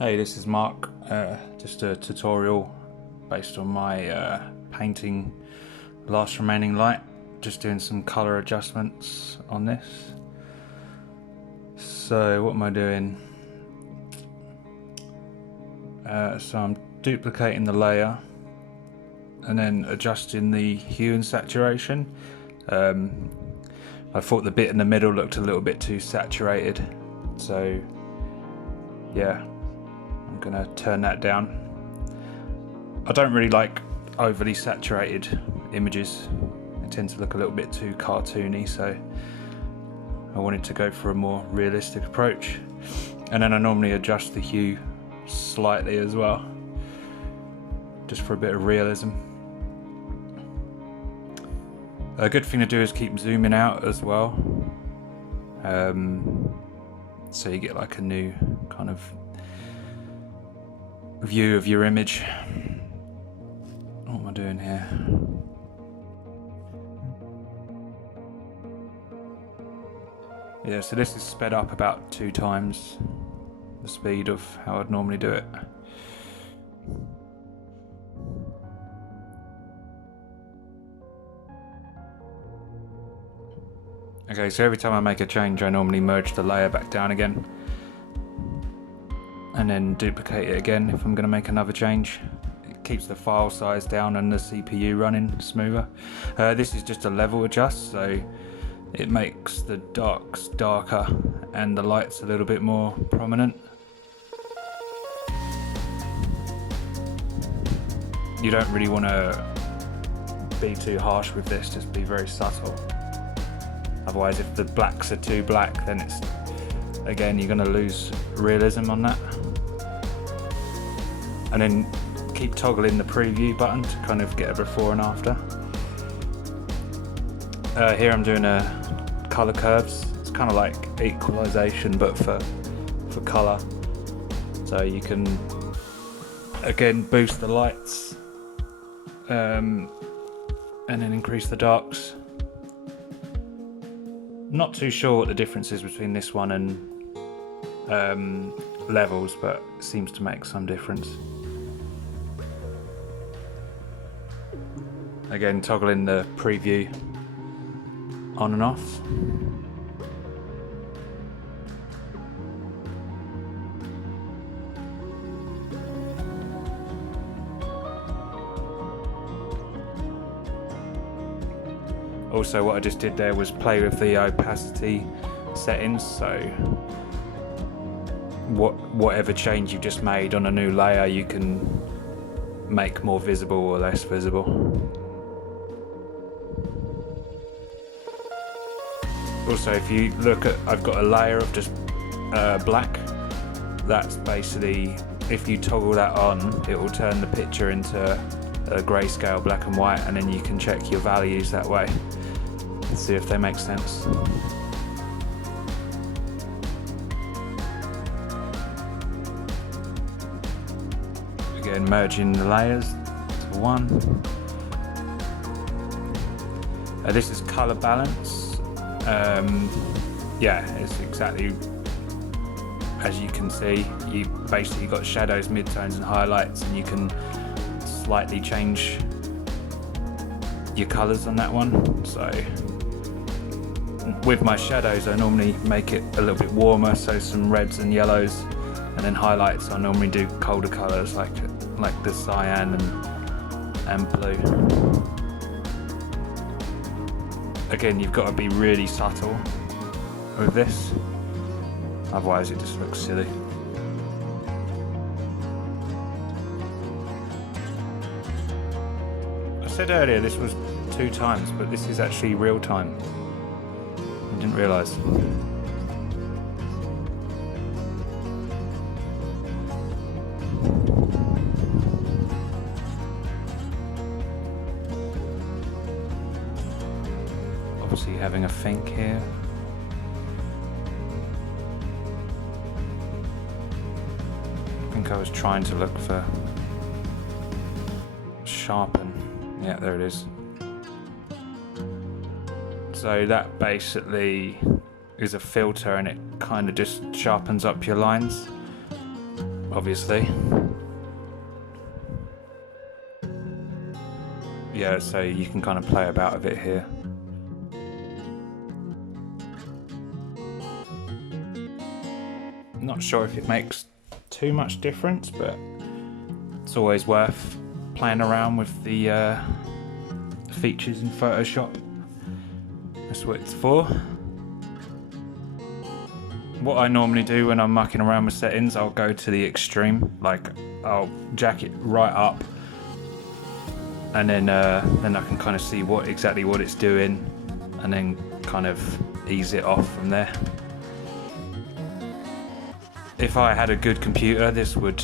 Hey, this is Mark, just a tutorial based on my painting Last Remaining Light, just doing some colour adjustments on this. So what am I doing? So I'm duplicating the layer and then adjusting the hue and saturation. I thought the bit in the middle looked a little bit too saturated, so yeah, I'm gonna turn that down. I don't really like overly saturated images. They tend to look a little bit too cartoony, so I wanted to go for a more realistic approach. And then I normally adjust the hue slightly as well, just for a bit of realism. A good thing to do is keep zooming out as well, so you get like a new kind of view of your image. What am I doing here? Yeah, so this is sped up about 2 times the speed of how I'd normally do it. Okay, so every time I make a change, I normally merge the layer back down again and then duplicate it again if I'm going to make another change. It keeps the file size down and the CPU running smoother. This is just a level adjust, so it makes the darks darker and the lights a little bit more prominent. You don't really want to be too harsh with this, just be very subtle. Otherwise, if the blacks are too black, then it's, again, you're going to lose realism on that. And then keep toggling the preview button to kind of get a before and after. Here I'm doing a color curves. It's kind of like equalization, but for color. So you can, again, boost the lights and then increase the darks. Not too sure what the difference is between this one and levels, but it seems to make some difference. Again, toggling the preview on and off. Also, what I just did there was play with the opacity settings, so whatever change you just made on a new layer you can make more visible or less visible. Also, if you look at, I've got a layer of just black. That's basically, if you toggle that on, it will turn the picture into a grayscale black and white, and then you can check your values that way and see if they make sense. Again, merging the layers to one. This is color balance. Yeah, it's exactly as you can see. You basically got shadows, midtones and highlights, and you can slightly change your colors on that one. So with my shadows, I normally make it a little bit warmer, so some reds and yellows, and then highlights I normally do colder colors like the cyan and blue. Again, you've got to be really subtle with this, otherwise it just looks silly. I said earlier this was 2 times, but this is actually real time. I didn't realise. Obviously having a think here. I think I was trying to look for sharpen. Yeah, there it is. So that basically is a filter, and it kind of just sharpens up your lines. obviously. Yeah, so you can kind of play about with it here. Not sure if it makes too much difference, but it's always worth playing around with the features in Photoshop. That's what it's for. What I normally do when I'm mucking around with settings, I'll go to the extreme, like I'll jack it right up, and then I can kind of see exactly what it's doing, and then kind of ease it off from there. If I had a good computer, this would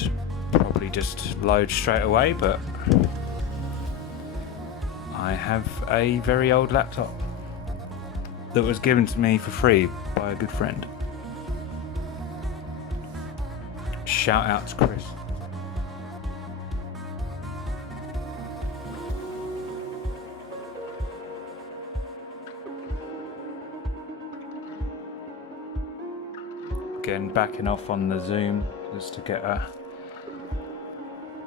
probably just load straight away, but I have a very old laptop that was given to me for free by a good friend. Shout out to Chris. Again, backing off on the zoom just to get a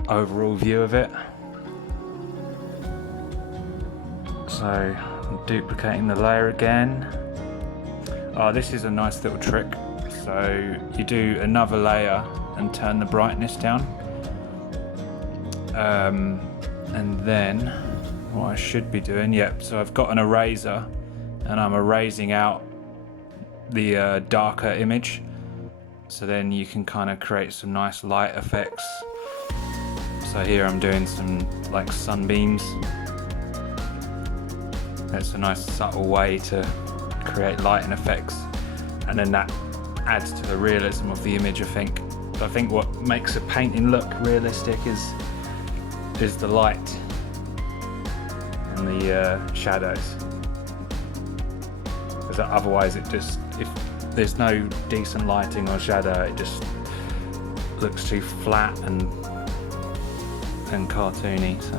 overall view of it. So I'm duplicating the layer again. Oh, this is a nice little trick. So you do another layer and turn the brightness down. And then what I should be doing, so I've got an eraser and I'm erasing out the darker image. So then you can kind of create some nice light effects. So here I'm doing some like sunbeams. It's a nice subtle way to create lighting effects, and then that adds to the realism of the image, I think. I think what makes a painting look realistic is the light and the shadows. Because otherwise if there's no decent lighting or shadow, it just looks too flat and cartoony. So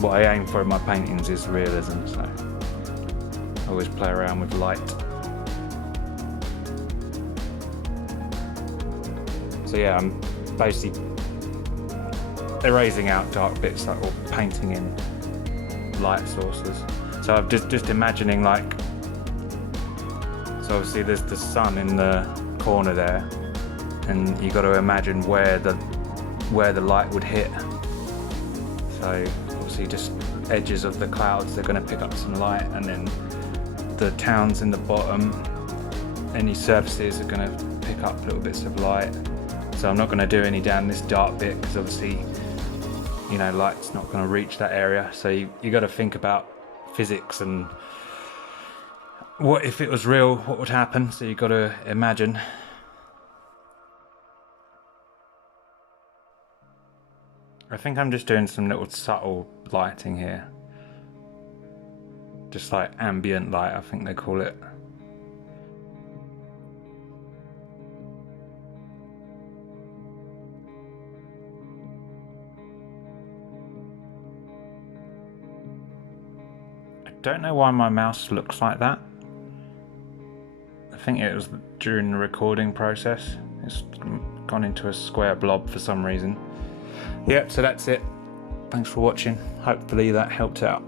what I aim for in my paintings is realism, so I always play around with light. So yeah, I'm basically erasing out dark bits, or painting in light sources. So I'm just imagining, like, so obviously there's the sun in the corner there, and you got to imagine where the light would hit. So obviously just edges of the clouds, they're going to pick up some light, and then the towns in the bottom, any surfaces are going to pick up little bits of light. So I'm not going to do any down this dark bit, because obviously, you know, light's not going to reach that area. So you got to think about physics and what if it was real, what would happen. So you got to imagine. I think I'm just doing some little subtle lighting here, just like ambient light, I think they call it. I don't know why my mouse looks like that. I think it was during the recording process. It's gone into a square blob for some reason. Yep, so that's it. Thanks for watching. Hopefully that helped out.